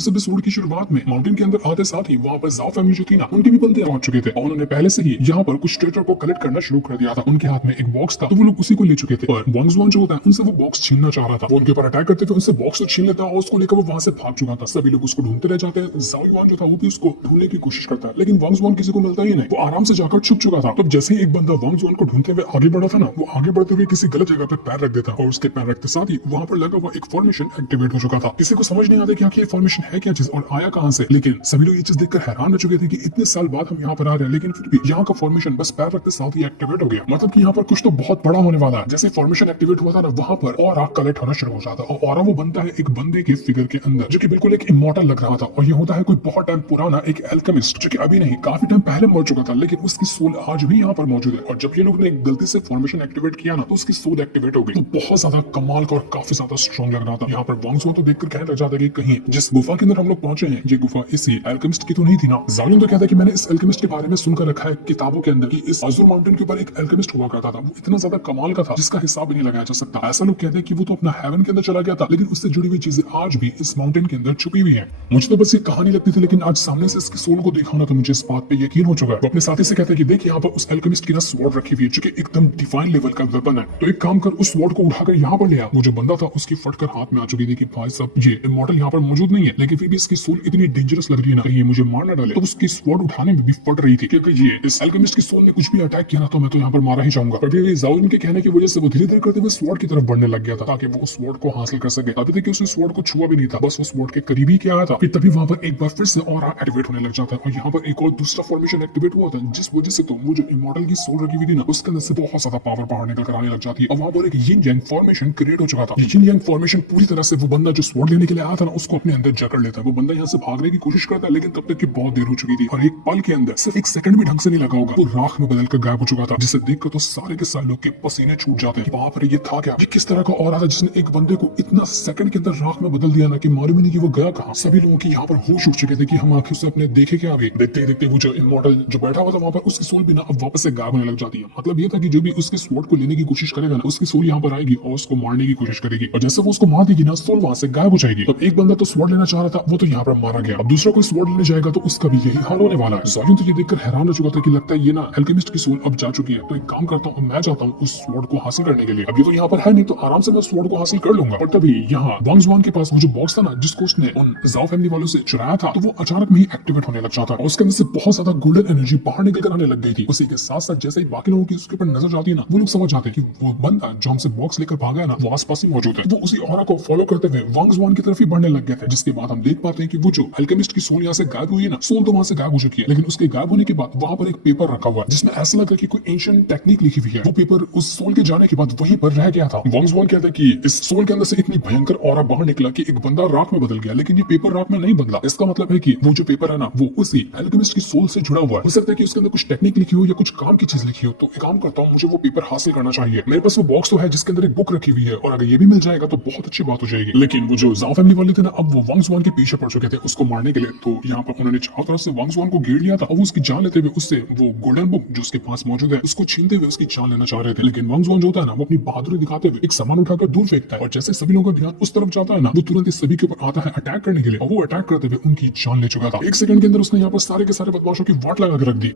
इस एपिसोड की शुरुआत में माउंटेन के अंदर आते साथ ही वहाँ पर जाओ फैमिली जो थी ना, उनके भी बंदे पहुंच चुके थे और उन्होंने पहले से ही यहाँ पर कुछ ट्रेजर को कलेक्ट करना शुरू कर दिया था। उनके हाथ में एक बॉक्स था तो वो लोग उसी को ले चुके थे और वांग जुआन जो होता है उनसे वो बॉक्स छीनना चाह रहा था। वो उनके ऊपर अटैक करते थे, उनसे बॉक्स तो छीन लेता और उसको लेकर वो वहां से भाग चुका था। सभी लोग उसको ढूंढते रह जाते हैं। जाओ युआन जो था वो भी उसको ढूंढने की कोशिश करता है, लेकिन वांग जुआन किसी को मिलता ही नहीं। वो आराम से जाकर छुप चुका था। तो जैसे ही एक बंदा वांग जुआन को ढूंढते हुए आगे बढ़ा था ना, वो आगे बढ़ते हुए किसी गलत जगह पर पैर रख देता और उसके पैर रखते साथ ही वहां पर लगा हुआ एक फॉर्मेशन एक्टिवेट हो चुका था। किसी को समझ नहीं आता कि ये फॉर्मेशन है क्या चीज और आया कहां से, लेकिन सभी लोग ये चीज देखकर हैरान रह चुके थे कि इतने साल बाद हम यहाँ पर आ रहे हैं, लेकिन फिर भी यहाँ का फॉर्मेशन बस पैर रखते साथ ही एक्टिवेट हो गया। मतलब कि यहाँ पर कुछ तो बहुत बड़ा होने वाला है। जैसे फॉर्मेशन एक्टिवेट हुआ था ना, वहां पर ऑरा कलेक्ट होना शुरू हो जाता और ऑरा वो बनता है एक बंदे के फिगर के अंदर जो कि बिल्कुल एक इमॉर्टल लग रहा था। और ये होता है कोई बहुत टाइम पुराना एक एल्केमिस्ट जो कि अभी नहीं काफी टाइम पहले मर चुका था, लेकिन उसकी सोल आज भी यहाँ पर मौजूद है। और जब ये लोग ने गलती से फॉर्मेशन एक्टिवेट किया ना, तो उसकी सोल एक्टिवेट हो गई। तो बहुत ज्यादा कमाल का और काफी ज्यादा स्ट्रॉन्ग लग रहा था। यहाँ पर वांग जुआन तो देखकर कहने लग जाता है कि कहीं जिस गुफा के अंदर हम लोग पहुंचे हैं, ये गुफा इसी एल्केमिस्ट की तो नहीं थी ना। जालिम तो कहता है कि मैंने इस एल्केमिस्ट के बारे में सुनकर रखा है किताबों के अंदर कि इस अज़ुर माउंटेन के ऊपर एक एल्केमिस्ट हुआ करता था। वो इतना ज्यादा कमाल का था जिसका हिसाब भी नहीं लगाया जा सकता। ऐसा लोग कहते हैं कि वो तो अपना हेवन के अंदर चला गया था, लेकिन उससे जुड़ी हुई चीजें आज भी इस माउंटेन के अंदर छुपी हुई है। मुझे तो बस ये कहानी लगती थी, लेकिन आज सामने से इसकी सोल को देखा ना तो मुझे इस बात पे यकीन हो चुका है। वो अपने साथी से कहता है कि देख यहाँ पर उस एल्केमिस्ट की ना स्वॉर्ड रखी हुई है जो कि एकदम डिवाइन लेवल का वेपन है। तो एक काम कर, उस स्वॉर्ड को उठाकर यहाँ पर ले आ। वो जो बंदा था उसकी फटकर हाथ में आ चुकी थी कि भाई साहब ये इमॉर्टल यहाँ पर मौजूद नहीं है, लेकिन फिर भी इसकी सोल इतनी डेंजरस लग रही है ना, ये मुझे मार ना डाले। तो उसकी स्वॉर्ड उठाने में भी फट रही थी क्योंकि ये इस एल्केमिस्ट की सोल ने कुछ भी अटैक किया ना तो मैं तो यहाँ पर मारा ही जाऊंगा। पर फिर जाओलिन के कहने की वजह से वो धीरे धीरे करते हुए स्वॉर्ड की तरफ बढ़ने लग गया था ताकि वो उस स्वॉर्ड को हासिल कर सके। अभी तक उसने स्वॉर्ड को छुआ भी नहीं था, बस उस स्वॉर्ड के करीब ही क्या आया था। फिर तभी वहां पर एक बार फिर से और एक्टिवेट होने लग जाता है और यहाँ पर एक और दूसरा फॉर्मेशन एक्टिवेट हुआ था, जिस वजह से तो वो जो इमॉर्टल की सोल रखी हुई थी ना, उसके अंदर से बहुत ज्यादा पावर बाहर निकल कर आने लग जाती है। और वहां पर एक यिन यांग फॉर्मेशन क्रिएट हो चुका था। यिन यांग फॉर्मेशन पूरी तरह से वो बंदा जो स्वॉर्ड लेने के लिए आया था ना, उसको अपने अंदर जकड़ लेता है। वो बंदा यहाँ से भागने की कोशिश करता है, लेकिन तब तक की बहुत देर हो चुकी थी और एक पल के अंदर सिर्फ एक सेकंड भी ढंग से नहीं लगा होगा, वो राख में बदल कर गायब हो चुका था। जिसे देखकर तो सारे के सारे लोग के पसीने छूट जाते हैं। वहां पर ये था क्या, ये किस तरह का और था जिसने एक बंदे को इतना सेकंड के अंदर राख में बदल दिया ना कि मालूम ही नहीं कि वो गया कहाँ। सभी लोगों की यहाँ पर होश उठ चुके थे कि हम आखिर से अपने देखे क्या आगे। देखते ही देखते वो जो इमॉर्टल जो बैठा हुआ था वहां पर, उसकी सोल भी ना अब वापस से गायब होने लग जाती है। मतलब ये था कि जो भी उसके स्वॉर्ड को लेने की कोशिश करेगा ना, उसकी सोल यहाँ पर आएगी और उसको मारने की कोशिश करेगी। और जैसे वो उसको मार देगी ना, सोल वहां से गायब हो जाएगी। तब एक बंदा तो स्वॉर्ड लेना चाह रहा था, वो तो यहाँ पर मारा गया। अब दूसरा कोई स्वॉर्ड लेने जाएगा तो उसका भी यही हाल होने वाला है। ज़ालिन तो ये देखकर हैरान हो चुका था कि लगता है ये ना एल्केमिस्ट की सोल अब जा चुकी है। तो एक काम करता हूँ, मैं जाता हूँ उस स्वॉर्ड को हासिल करने के लिए। अब ये तो यहाँ पर है नहीं, तो आराम से मैं स्वॉर्ड को हासिल कर लूंगा। पर तभी यहाँ वांग जुआन के पास वो जो बॉक्स था ना, जिसको उसने उन जाओ फैमिली वालों से चुराया था, तो वो अचानक में ही एक्टिवेट होने लग जाता है और उसके अंदर से बहुत ज्यादा गोल्डन एनर्जी बाहर निकल कर आने लग गई थी। उसी के साथ साथ जैसे ही बाकी लोगों की उसके ऊपर नजर जाती है ना, वो लोग समझ जाते हैं कि वो बंदा जो हमसे बॉक्स लेकर भागा है ना, वो आसपास ही मौजूद है। वो उसी ऑरा को फॉलो करते हुए वांग जुआन की तरफ ही बढ़ने लग गए थे। जिसके बाद हम देख पाते हैं कि वो जो एल्केमिस्ट की सोल यहाँ से गायब हुई है ना, सोल तो वहां से गायब हो चुकी है, लेकिन उसके गायब होने के बाद वहां पर एक पेपर रखा हुआ है जिसमें ऐसा लगा कि कोई एंशिएंट टेक्निक लिखी हुई है। वो पेपर उस सोल के जाने के बाद वहीं पर रह गया था। वांग जुआन कहता है कि इस सोल के अंदर से इतनी भयंकर ऑरा बाहर निकला कि एक बंदा राख में बदल गया, लेकिन ये पेपर राख में नहीं बदला। इसका मतलब है कि वो जो पेपर है ना, वो उसी एल्केमिस्ट की सोल से जुड़ा हुआ है। हो सकता है कि उसके अंदर कुछ टेक्निक लिखी हो या कुछ काम की चीज लिखी हो। तो एक काम करता हूँ, मुझे वो पेपर हासिल करना चाहिए। मेरे पास वो बॉक्स तो है जिसके अंदर एक बुक रखी हुई है, और अगर ये भी मिल जाएगा तो बहुत अच्छी बात हो जाएगी। लेकिन वो जो जाओ फैमिली वाले थे ना, अब वो वांग जुआन के पीछे पड़ चुके थे उसको मारने के लिए। तो यहाँ पर उन्होंने चारों तरफ से वांग जुआन को घेर लिया था और उसकी जान लेते हुए उससे वो गोल्डन बुक जो उसके पास मौजूद है उसको छीनते हुए उसकी जान लेना चाह रहे थे। लेकिन वांग जुआन जो होता है ना, वो अपनी बहादुरी दिखाते हुए एक सामान उठाकर दूर फेंकता है और जैसे सभी लोगों का ध्यान उस तरफ जाता है ना, वो तुरंत इस सभी के ऊपर आता है अटैक करने के लिए। और वो अटैक करते हुए उनकी जान ले चुका था। एक सेकंड के अंदर उसने यहाँ पर सारे के सारे बदमाशों की वाट लगा कर रख दी।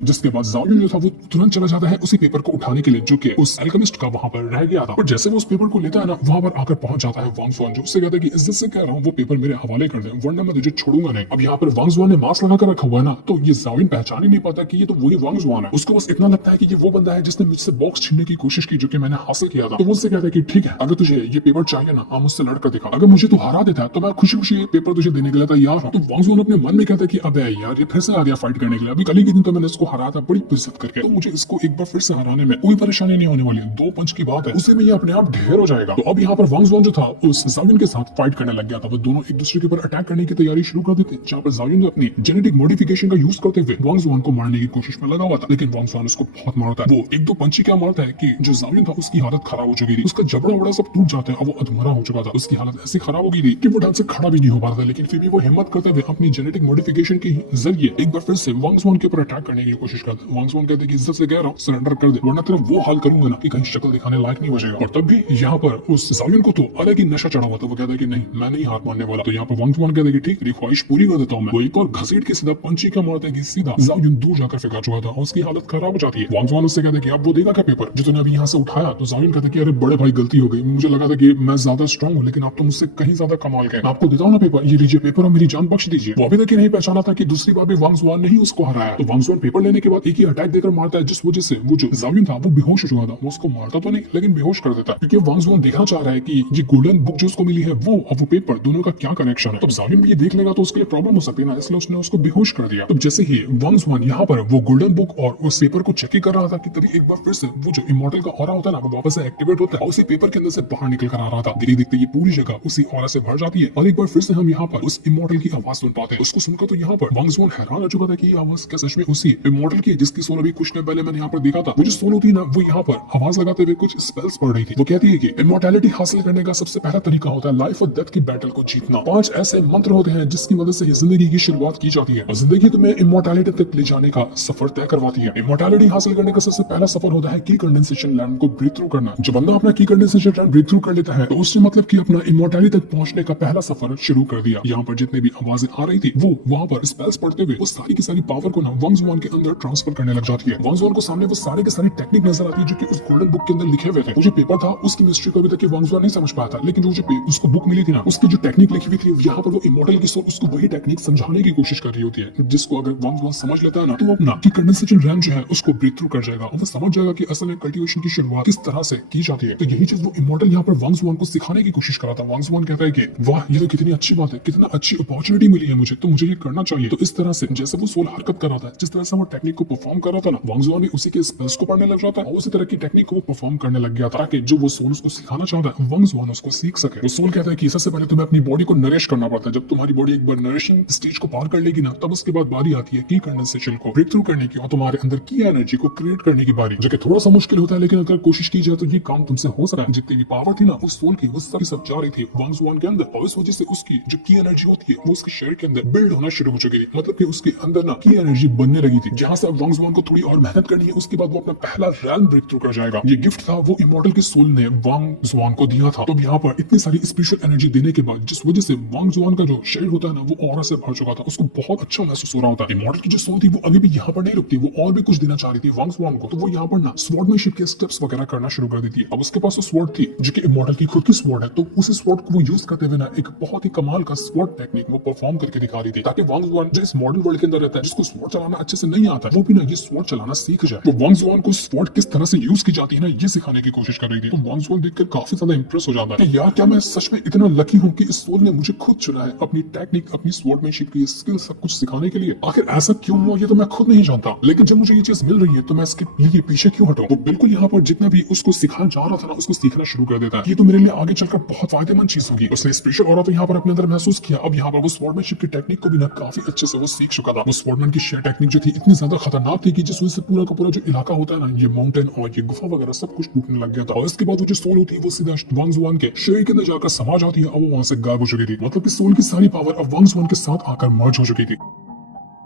जिसके बाद ज़ालिन जो था वो तुरंत चला जाता है उसी पेपर को उठाने के लिए जो कि उस एल्केमिस्ट का वहां पर रह गया था। और जैसे वो उस पेपर को लेता है ना, वहां पर आकर पहुंच जाता है वांग जुआन, जो उससे कहता है कि इज्जत से कह रहा हूँ वो पेपर मेरे हवाले कर दे, वरना मैं तुझे छोड़ूंगा नहीं। अब यहाँ पर वांग जुआन ने मास्क लगा कर रखा हुआ है ना, तो ये ज़ालिन पहचान ही नहीं पाता कि ये तो वही वांग जुआन है। उसको बस इतना लगता है कि ये वो बंदा है जिसने मुझसे बॉक्स छीनने की कोशिश की जो कि मैंने हासिल किया था। तो वो उससे कहता है कि ठीक है, अगर तुझे ये पेपर चाहिए ना, हम मुझसे लड़कर दिखा। अगर मुझे तू हरा देता है तो मैं खुशी खुशी ये पेपर तुझे देने के लिए तैयार हूँ। तो वांग जुआन अपने मन में कहता है कि अब यार ये फिर से आ गया फाइट करने के लिए। अभी कल ही के दिन तो मैंने इसको हराया था बड़ी करके, तो मुझे इसको एक बार फिर से हराने में कोई परेशानी नहीं होने वाली है। 2 पंच की बात है, उसे में ये अपने आप ढेर हो जाएगा। तो अब यहाँ पर वांग जुआन जो था उस ज़ालिन के साथ फाइट करने लग गया था। वो दोनों एक दूसरे के ऊपर अटैक करने की तैयारी शुरू कर देते, जहाँ पर ज़ालिन अपनी जेनेटिक मॉडिफिकेशन का यूज करते हुए वांग जुआन को मारने की कोशिश में लगा हुआ था। लेकिन वांग जुआन उसको बहुत मारता है। वो 1-2 पंच क्या मारता है कि जो ज़ालिन था उसकी हालत खराब हो चुकी थी, उसका जबड़ा वड़ा सब टूट जाता है और वो अधमरा हो चुका था। उसकी हालत ऐसी खराब हो गई थी कि वो ढंग से खड़ा भी नहीं हो पा रहा था। लेकिन फिर भी वो हिम्मत करते हुए अपनी जेनेटिक मॉडिफिकेशन के जरिए एक बार फिर से वांग जुआन के ऊपर अटैक करने की कोशिश करता है। वांग जुआन कहते हैं कि इज्जत से कह रहा हूँ सरेंडर कर दे, वरना तेरा वो हाल करूंगा ना कि कहीं शक्ल दिखाने लायक नहीं बचेगा। और तब भी यहाँ पर उस जावियन को तो अलग ही नशा चढ़ा हुआ था। वो कहता है कि नहीं, मैं नहीं हाथ मारने वाला। तो यहाँ पर वांग जुआन कहता है कि ठीक, तेरी ख्वाहिश पूरी कर देता हूँ मैं। वो एक और घसीट के सीधा पंची का मारता है कि सीधा जावियन दूर जाकर फेंका चुका था और उसकी हालत खराब हो जाती है। वांग जुआन उससे कहता है कि अब वो देगा क्या पेपर जो तूने अभी यहाँ से उठाया। तो जावियन कहता है कि अरे बड़े भाई गलती हो गई, मुझे लगा था कि मैं ज्यादा स्ट्रांग हूँ, लेकिन आप तो मुझसे कहीं ज्यादा कमाल गए। आपको देता हूँ ना पेपर, ये लीजिए पेपर और मेरी जान बख्श दीजिए। वो अभी तक नहीं पहचाना था कि दूसरी बार भी वांग जुआन ने ही उसको हराया। तो वांग जुआन पेपर लेने के बाद एक ही अटैक देकर मारता है, जिस वजह से वो जो जावियन था वो बेहोश हो चुका था। वो उसको मारता तो नहीं लेकिन बेहोश कर देता है, क्योंकि वांग जुआन देखना चाह रहा है कि ये गोल्डन बुक जो उसको मिली है वो और वो पेपर दोनों का क्या कनेक्शन है। तब जावियन भी ये देख लेगा तो उसके लिए प्रॉब्लम हो सकती है ना, इसलिए उसने उसको बेहोश कर दिया। तब जैसे ही वांग जुआन यहाँ पर वो गोल्डन बुक और उस पेपर को चेक कर रहा था कि तभी एक बार फिर से वो जो इमॉर्टल का ऑरा होता है ना वो वापस से एक्टिवेट होता है और उसी पेपर के अंदर से बाहर निकल कर आ रहा था। धीरे देखते ये पूरी जगह उसी ऑरा से भर जाती है और एक बार फिर से हम यहाँ पर उस इमॉर्टल की आवाज सुन पाते हैं। उसको सुनकर तो यहाँ पर वांग जुआन हैरान हो चुका था कि ये आवाज क्या सच में उसी इमॉर्टल की, जिसकी सोल अभी कुछ टाइम पहले मैंने यहाँ पर देखा था। वो जो सोल होती है ना वो यहाँ पर आवाज लगाते हुए कुछ स्पेल्स पढ़ रही थी। वो कहती है कि इमॉर्टैलिटी हासिल करने का सबसे पहला तरीका होता है लाइफ और डेथ की बैटल को जीतना। 5 ऐसे मंत्र होते हैं जिसकी मदद से जिंदगी की शुरुआत की जाती है और जिंदगी तुम्हें इमॉर्टैलिटी तक ले जाने का सफर तय करवाती है। इमॉर्टैलिटी हासिल करने का सबसे पहला सफर होता है की कंडेंसेशन लैंड को ब्रेक थ्रू करना। जब बंदा अपना की कंडेंसेशन लैंड ब्रेक थ्रू कर लेता है तो उससे मतलब कि अपना इमॉर्टैलिटी तक पहुंचने का पहला सफर शुरू कर दिया। यहाँ पर जितने भी आवाजें आ रही थी वो वहाँ पर स्पेल्स पढ़ते हुए वो सारी की सारी पावर को ना वांग जुआन के अंदर ट्रांसफर करने लग जाती है। वांग जुआन को सामने वो सारे के सारी टेक्निक नजर आती है जो कि उस गोल्डन बुक के अंदर लिखे हुए थे। वो जो पेपर था उसकी मिस्ट्री को अभी तक वांग जुआन नहीं समझ पाया था, लेकिन वो जो उसको बुक मिली थी ना उसकी जो टेक्निक लिखी हुई थी यहाँ पर वो इमॉर्टल की सोल उसको वही टेक्निक समझाने की कोशिश कर रही होती है, जिसको अगर वांग जुआन समझ लेता है ना तो वो अपना की कंडेंसेशन रैम जो है उसको ब्रेक थ्रू कर जाएगा और वो समझ जाएगा कि असल में कल्टीवेशन की शुरुआत किस तरह से की जाती है। तो यही चीज वो इमॉर्टल यहाँ पर वांग जुआन को सिखाने की कोशिश करा था। वांग जुआन कहता है कि वाह ये तो कितनी अच्छी बात है, कितना अच्छी अपॉर्चुनिटी मिली है मुझे, तो मुझे ये करना चाहिए। तो इस तरह से जैसे वो सोल हरकत कर रहा था, जिस तरह से वो टेक्निक को परफॉर्म कर रहा था ना, वांग जुआन भी उसी के स्पेल्स को पढ़ने लग जाता है और उसी तरह की टेक्निक को वो परफॉर्म करने लग गया था ताकि जो वो सोल उसको सिखाना चाहता है वांग जुआन उसको सीख सके। वो सोल कहता है कि सबसे पहले तुम्हें अपनी बॉडी को नरिश करना पड़ता है। जब तुम्हारी बॉडी एक बार नरिशिंग स्टेज को पार कर लेगी ना तब उसके बाद बारी आती है की कंडेंसेशन को ब्रेक थ्रू करने की और तुम्हारे अंदर की एनर्जी को क्रिएट करने की बारी, जो कि थोड़ा सा मुश्किल होता है, लेकिन अगर कोशिश की जाए तो ये काम तुमसे हो सकता है। जितनी भी पावर थी ना उस सोल की वो सब जा रही थी वांग जुआन के अंदर और इस वजह से उसकी जो की एनर्जी होती है वो उसके शरीर के अंदर बिल्ड होना शुरू हो चुकी थी। मतलब कि उसके अंदर ना की एनर्जी बनने लगी थी, जहां से अब वांग जुआन को थोड़ी और मेहनत करनी है। उसके बाद वो अपना पहला रैम ब्रेक थ्रू कर जाएगा। ये गिफ्ट था वो इमॉर्टल की सोल ने वांग जुआन को दिया था। तो यहाँ पर इतनी सारी स्पिरिचुअल एनर्जी देने के बाद जिस वजह से वांग जुआन का जो शरीर होता है ना वो ऑरा से भर चुका था, उसको बहुत अच्छा महसूस हो रहा होता है। इमॉर्टल की जो सोल थी वो अभी भी यहाँ पर नहीं रुकती, वो और भी कुछ देना चाह रही थी वांग जुआन को। तो वो यहाँ पर ना स्वॉर्डमैनशिप के स्टेप्स वगैरह करना शुरू कर देती है। अब उसके पास वो स्वॉर्ड थी जो कि इमॉर्टल की खुद की स्वॉर्ड है, तो उसी स्वॉर्ड को वो यूज करते हुए ना एक बहुत ही कमाल का स्वॉर्ड टेक्निक वो परफॉर्म करके दिखा रही थी, ताकि वांग जुआन जो इस मॉडर्न वर्ल्ड के अंदर रहता है, जिसको स्वॉर्ड चलाना अच्छे से नहीं आता, वो भी ना ये स्वॉर्ड चलाना सीख जाए। वो वांग जुआन को स्वॉर्ड किस तरह से यूज की जाती है ना ये सिखाने की कोशिश कर रही थी। तो वांग जुआन देखकर काफी ज्यादा इंप्रेस हो जाता है कि यार क्या मैं सच में इतना लकी हूँ कि इस सोल ने मुझे खुद चुना है अपनी टेक्निक, अपनी स्वॉर्डमैनशिप की स्किल सब कुछ सिखाने के लिए। आखिर ऐसा क्यों हुआ ये तो मैं खुद नहीं जानता, लेकिन जब मुझे ये चीज मिल रही है तो मैं इसके लिए पीछे क्यों हटूं। वो बिल्कुल यहाँ पर जितना भी उसको सिखाना चाह रहा था ना उसको सीखना शुरू कर देता है। ये तो मेरे लिए आगे चलकर बहुत फायदेमंद चीज होगी। उसने स्पेशल ऑरा तो यहाँ पर अपने अंदर महसूस किया। अब यहाँ पर वो स्वॉर्डमैनशिप की टेक्निक को भी ना काफी अच्छे से वो सीख चुका था। वो स्वॉर्डमैन की शेयर टेक्निक जो थी इतनी ज्यादा खतरनाक थी कि जिस वजह से पूरा का पूरा जो इलाका होता है ना, ये माउंटेन और ये गुफा वगैरह सब कुछ टूटने लग गया था। और इसके बाद वो जो सोल होती है वो सीधा वांग जुआन के शरीर के अंदर जाकर समा जाती है और वो वहां से गायब हो चुकी थी। मतलब कि सोल की सारी पावर अब वांग जुआन के साथ आकर मर्ज हो चुकी थी।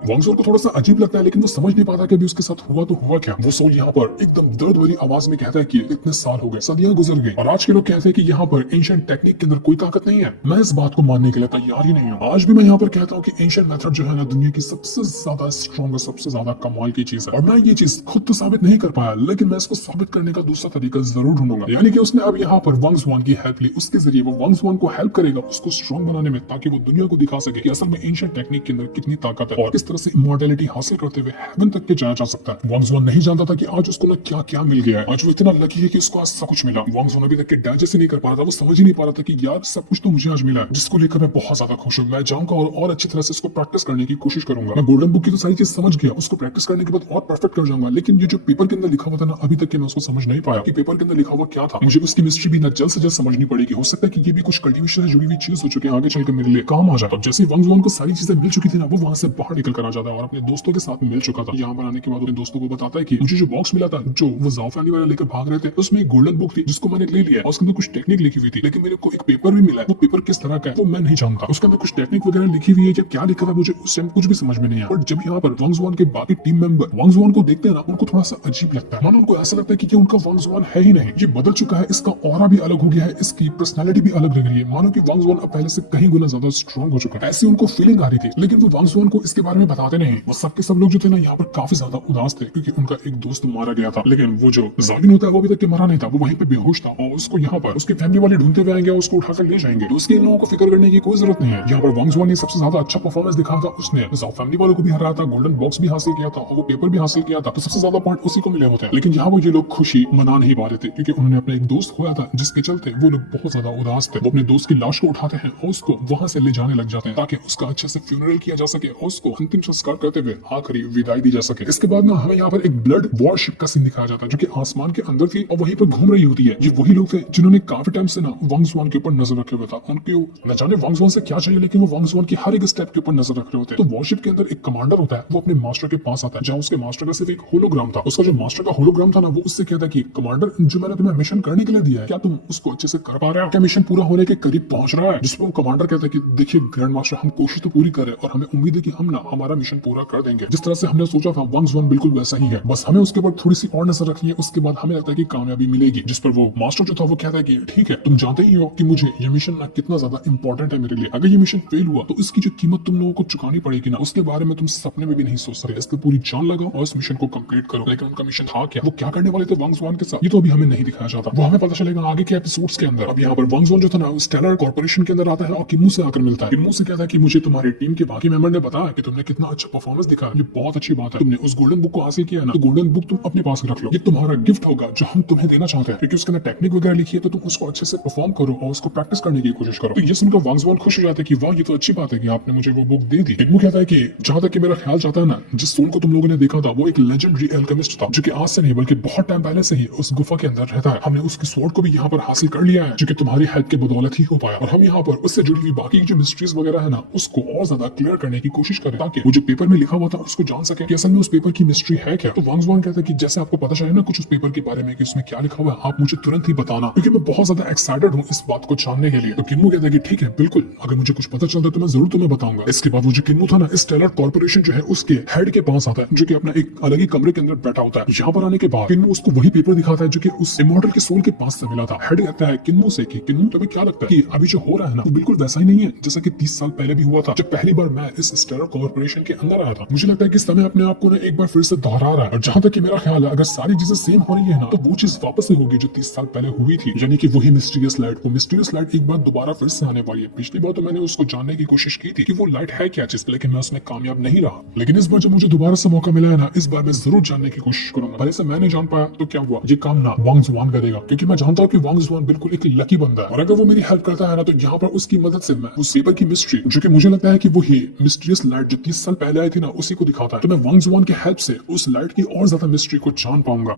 वांग जुआन को थोड़ा सा अजीब लगता है, लेकिन वो समझ नहीं पाता कि अभी उसके साथ हुआ तो हुआ क्या। वो सोल यहाँ पर एकदम दर्द भरी आवाज में कहता है कि इतने साल हो गए, सदियां गुजर गई और आज के लोग कहते हैं कि यहाँ पर एंशिएंट टेक्निक के अंदर कोई ताकत नहीं है। मैं इस बात को मानने के लिए तैयार ही नहीं हूँ। आज भी मैं यहाँ पर कहता हूँ कि एंशिएंट मेथड जो है ना दुनिया की सबसे ज्यादा स्ट्रॉन्ग, सबसे ज्यादा कमाल की चीज है और मैं ये चीज खुद तो साबित नहीं कर पाया, लेकिन मैं इसको साबित करने का दूसरा तरीका जरूर ढूंढूंगा। यानी कि उसने अब यहाँ पर वांग जुआन की हेल्प ली, उसके जरिए वो वांग जुआन को हेल्प करेगा उसको स्ट्रॉन्ग बनाने में, ताकि वो दुनिया को दिखा सके कि असल में एंशिएंट टेक्निक के अंदर कितनी ताकत है और किस तरह से इमॉर्टैलिटी हासिल करते हुए हेवन तक के जाया जा सकता है। वांग जुआन नहीं जानता था कि आज उसको ना क्या क्या मिल गया है। आज वो इतना लकी है कि उसको आज सब कुछ मिला। वांग जुआन अभी तक के डाइजेस्ट नहीं कर पा रहा था, वो समझ ही नहीं पा रहा था कि यार सब कुछ तो मुझे आज मिला है, जिसको लेकर मैं बहुत ज्यादा खुश हूँ। मैं जाऊंगा और अच्छी तरह से इसको प्रैक्टिस करने की कोशिश करूंगा। मैं गोल्डन बुक की तो सारी चीज समझ गया, उसको प्रैक्टिस करने के बाद और परफेक्ट कर जाऊंगा। लेकिन ये जो पेपर के अंदर लिखा हुआ था ना अभी तक के मैं उसको समझ नहीं पाया कि पेपर के अंदर लिखा हुआ क्या था। मुझे उसकी मिस्ट्री भी ना जल्द से जल्द समझनी पड़ेगी। हो सकता है कि ये भी कुछ कल्टीवेशन से जुड़ी हुई चीज हो चुकी है, आगे चलकर मेरे लिए काम आ जाए। जैसे वांग जुआन को सारी चीजें मिल चुकी थी ना वो वहां से बाहर निकल कर आ जाता है और अपने दोस्तों के साथ मिल चुका था। यहाँ पर आने के बाद अपने दोस्तों को बताता है कि मुझे जो बॉक्स मिला था जो वो जाओ फैमिली वाले लेकर भाग रहे थे, उसमें एक गोल्डन बुक थी जिसको मैंने ले लिया और उसके अंदर कुछ टेक्निक लिखी हुई थी, लेकिन मेरे को एक पेपर भी मिला है। वो पेपर किस तरह का है वो मैं नहीं जानता। उसके अंदर कुछ टेक्निक वगैरह लिखी हुई है, जब क्या लिखा था मुझे उस टाइम कुछ भी समझ में नहीं आया। बट जब यहाँ पर वांग जुआन के बाकी टीम मेंबर वांग जुआन को देखते हैं ना, उनको थोड़ा सा अजीब लगता है। मानो उनको ऐसा लगता है कि उनका वांग जुआन है ही नहीं, ये बदल चुका है, इसका ऑरा भी अलग हो गया है, इसकी पर्सनालिटी भी अलग लग रही है। मानो कि वांग जुआन अब पहले से कहीं गुना ज्यादा स्ट्रॉन्ग हो चुका है, ऐसी उनको फीलिंग आ रही थी। लेकिन वो वांग जुआन को इसके बारे में बताते नहीं। वो सबके सब लोग जो थे ना यहाँ पर काफी ज्यादा उदास थे क्योंकि उनका एक दोस्त मारा गया था। लेकिन वो जो जागिन होता है वो अभी तक के मरा नहीं था, वो वहीं पे बेहोश था और उसको यहाँ पर उसके फैमिली वाले ढूंढते हुए आएंगे, उसको उठाकर ले जाएंगे। तो उसके इन लोगों को फिक्र करने की कोई जरूरत नहीं है। यहाँ पर वांग जुआन ने सबसे ज्यादा अच्छा परफॉर्मेंस दिखाया था, उसने जाओ फैमिली वालों को भी हराया था, गोल्डन बॉक्स भी हासिल किया था और वो पेपर भी हासिल किया था। तो सबसे ज्यादा पॉइंट उसी को मिले होते हैं। लेकिन यहाँ वो ये लोग खुशी मना नहीं पा रहे थे क्योंकि उन्होंने अपना एक दोस्त खोया था, जिसके चलते वो लोग बहुत ज्यादा उदास थे। वो अपने दोस्त की लाश को उठाते हैं और उसको वहां से ले जाने लग जाते हैं ताकि उसका अच्छे से फ्यूनरल किया जा सके और उसको अंतिम संस्कार करते हुए आखिरी विदाई दी जा सके। इसके बाद ना हमें यहाँ पर एक ब्लड वॉरशिप का सीन दिखाया जाता है जो कि आसमान के अंदर थी और वहीं पर घूम रही होती है। ये वही लोग थे जिन्होंने काफी टाइम से ना वांग जुआन के ऊपर नजर रखे हुए था। उनके न जाने वांग जुआन से क्या चाहिए, लेकिन वो वांग जुआन की हर एक स्टेप के ऊपर नजर रख रहे होते हैं। तो वॉरशिप के अंदर एक कमांडर होता है, वो अपने मास्टर के पास आता है, जहाँ उसके मास्टर का सिर्फ एक होलोग्राम था। उसका जो मास्टर का होलोग्राम था ना, वो उससे कहता है कि कमांडर, जो मैंने तुम्हें मिशन करने के लिए दिया है, क्या तुम उसको अच्छे से कर पा रहे हो? क्या मिशन पूरा होने के करीब पहुंच रहा है? जिसपे वो कमांडर कहता है कि देखिए ग्रैंड मास्टर, हम कोशिश तो पूरी कर रहे हैं और हमें उम्मीद है कि हम ना हमारा मिशन पूरा कर देंगे। जिस तरह से हमने सोचा था वांग जुआन बिल्कुल वैसा ही है, बस हमें उसके ऊपर थोड़ी सी और नजर रखनी है, उसके बाद हमें लगता है कि कामयाबी मिलेगी। जिस पर वो मास्टर जो था वो कहता है कि ठीक है, तुम जानते ही हो कि मुझे ये मिशन ना कितना ज्यादा इंपॉर्टेंट है मेरे लिए। अगर ये मिशन फेल हुआ तो इसकी जो कीमत तुम लोगों को चुकानी पड़ेगी ना, उसके बारे में तुम सपने में भी नहीं सोच सकते। इसकी पूरी जान लगाओ और इस मिशन को कंप्लीट करो। लेकिन उनका मिशन था क्या, वो क्या करने वाले थे वांग जुआन के साथ, ये तो अभी हमें नहीं दिखाया जाता, वो हमें पता चलेगा आगे के एपिसोड्स के अंदर। अब यहाँ पर वांग जुआन जो था ना, स्टेलर कॉर्पोरेशन के अंदर आता है और किन्मू से आकर मिलता है। किन्मू से कहता है कि मुझे तुम्हारी टीम के बाकी मेंबर ने बताया कि तुमने कितना अच्छा परफॉर्मेंस दिखाया, ये बहुत अच्छी बात है। तुमने उस गोल्डन बुक को हासिल किया ना, तो गोल्डन बुक तुम अपने पास रख लो, ये तुम्हारा गिफ्ट होगा जो हम तुम्हें देना चाहते हैं, क्योंकि उसके अंदर टेक्निक वगैरह लिखी है, तो तुम उसको अच्छे से परफॉर्म करो और उसको प्रैक्टिस करने की कोशिश करो। तो ये सुनकर वांग जुआन खुश हो जाते हैं कि वाह, ये तो अच्छी बात है कि आपने मुझे वो बुक दे दी। किन्मू कहता है कि जहां तक कि मेरा ख्याल जाता है ना, जिस सोल को तुम लोगों ने देखा था वो एक लेजेंडरी एल्केमिस्ट था, जो कि आज से नहीं बल्कि बहुत टाइम पहले से ही उस गुफा के अंदर रहता है। हमने उसकी स्वॉर्ड को भी यहाँ पर हासिल कर लिया है, जो कि तुम्हारी हेल्प के बदौलत ही हो पाया। और हम यहाँ पर उससे जुड़ी हुई बाकी जो मिस्ट्रीज वगैरह है ना, उसको और ज्यादा क्लियर करने की कोशिश करें ताकि वो जो पेपर में लिखा हुआ था उसको जान सके कि असल में उस पेपर की मिस्ट्री है क्या। तो वांग जुआन कहता है कि जैसे आपको पता चले ना कुछ उस पेपर के बारे में कि उसमें क्या लिखा हुआ है, आप मुझे तुरंत ही बताना, क्योंकि मैं बहुत ज्यादा एक्साइटेड हूँ इस बात को जानने के लिए। तो किन्मू कहता है कि ठीक है, बिल्कुल, अगर मुझे कुछ पता चलता है तो मैं जरूर तुम्हें बताऊंगा। इसके बाद वो जो किन्मू था ना, स्टेलर कॉर्पोरेशन जो है उसके हेड के पास आता है, जो कि अपना एक अलग ही कमरे के अंदर बैठा होता है। यहाँ पर आने के बाद किन्मू उसको वही पेपर दिखाता है जो कि उस इमॉर्टल के सोल के पास से मिला था। हेड कहता है किन्मू से कि किन्मू, तुम्हें क्या लगता है कि अभी जो हो रहा है ना, वो बिल्कुल वैसा ही नहीं है जैसा कि 30 साल पहले भी हुआ था जब पहली बार मैं इस स्टेलर कॉर्पोरेशन के अंदर आया था। मुझे लगता है कि समय अपने आप को ना एक बार फिर से दोहरा रहा है, और जहां तक कि मेरा ख्याल है अगर सारी चीजें सेम हो रही है ना, तो वो चीज वापस से होगी जो 30 साल पहले हुई थी, यानी कि वही मिस्टीरियस लाइट। वो मिस्टीरियस लाइट एक बार दोबारा फिर से आने वाली है। पिछली बार तो मैंने उसको जानने की कोशिश की थी कि वो लाइट है क्या चीज, लेकिन मैं उसमें कामयाब नहीं रहा। लेकिन इस बार जब मुझे दोबारा से मौका मिला है ना, इस बार मैं जरूर जानने की कोशिश करूंगा। भले से मैं नहीं जान पाया तो क्या हुआ, ये काम ना वांग जुआन करेगा, क्योंकि मैं जानता हूँ कि वांग जुआन बिल्कुल एक लकी बंदा है, और अगर वो मेरी हेल्प करता है ना, तो यहाँ पर उसकी मदद से मैं उस पेपर की मिस्ट्री, जो कि मुझे लगता है कि वही मिस्टीरियस लाइट जो 30 साल पहले आई थी ना, उसी को दिखाता है। तो मैं वांग जुआन की हेल्प से उस लाइट की और ज्यादा मिस्ट्री को जान पाऊंगा।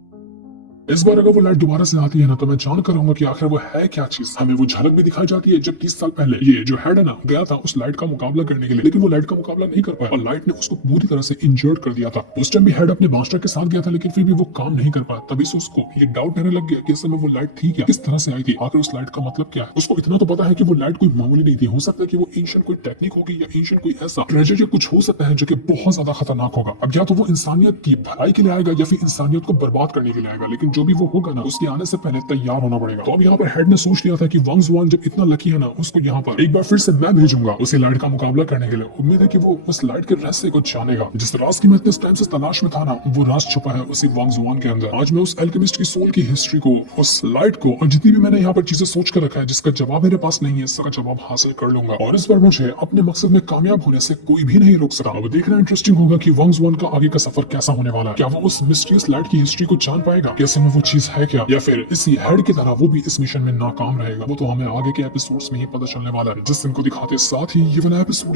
इस बार अगर वो लाइट दोबारा से आती है ना, तो मैं जान कर रहूंगा कि आखिर वो है क्या चीज। हमें वो झलक भी दिखाई जाती है जब 30 साल पहले ये जो हेड है ना गया था उस लाइट का मुकाबला करने के लिए, लेकिन वो लाइट का मुकाबला नहीं कर पाया और लाइट ने उसको पूरी तरह से इंजर्ड कर दिया था। उस टाइम भी हेड अपने मास्टर के साथ गया था, लेकिन फिर भी वो काम नहीं कर पाया। तभी से उसको ये डाउट रहने लग गया कि इस समय वो लाइट थी क्या, किस तरह से आई थी, आखिर उस लाइट का मतलब क्या है। उसको इतना तो पता है कि वो लाइट कोई मामूली नहीं थी, हो सकता है कि वो एंशिएंट कोई टेक्निक होगी या एंशिएंट कोई ऐसा ट्रेजर या कुछ हो सकता है जो कि बहुत ज्यादा खतरनाक होगा। अब या तो वो इंसानियत की भलाई के लिए आएगा या फिर इंसानियत को बर्बाद करने के लिए आएगा, लेकिन जो भी वो होगा ना, उसके आने से पहले तैयार होना पड़ेगा। तो अब यहाँ पर हेड ने सोच लिया था कि वांग जुआन जब इतना लकी है ना, उसको यहाँ पर एक बार फिर से मैं भेजूंगा उसे लाइट का मुकाबला करने के लिए। उम्मीद है कि वो उस लाइट के रहस्य को जानेगा। जिस राज की मैं इतने टाइम से तलाश में था ना, वो राज छुपा है उसी वांग जुआन के अंदर। आज मैं उस एल्केमिस्ट की सोल की हिस्ट्री को, उस लाइट को और जितनी भी मैंने यहाँ पर चीजें सोच कर रखा है जिसका जवाब मेरे पास नहीं है, इसका जवाब हासिल कर लूंगा। और इस बार मुझे अपने मकसद में कामयाब होने से कोई भी नहीं रोक सकता। अब देखना इंटरेस्टिंग होगा कि वांग जुआन का आगे का सफर कैसा होने वाला है। क्या वो उस मिस्टीरियस लाइट की हिस्ट्री को जान पाएगा, कैसे में वो चीज है क्या, या फिर इसी हेड की तरह वो भी इस मिशन में नाकाम रहेगा। वो तो हमें आगे के एपिसोड्स में ही पता चलने वाला है, जिस दिन को दिखाते साथ ही ये वाला एपिसोड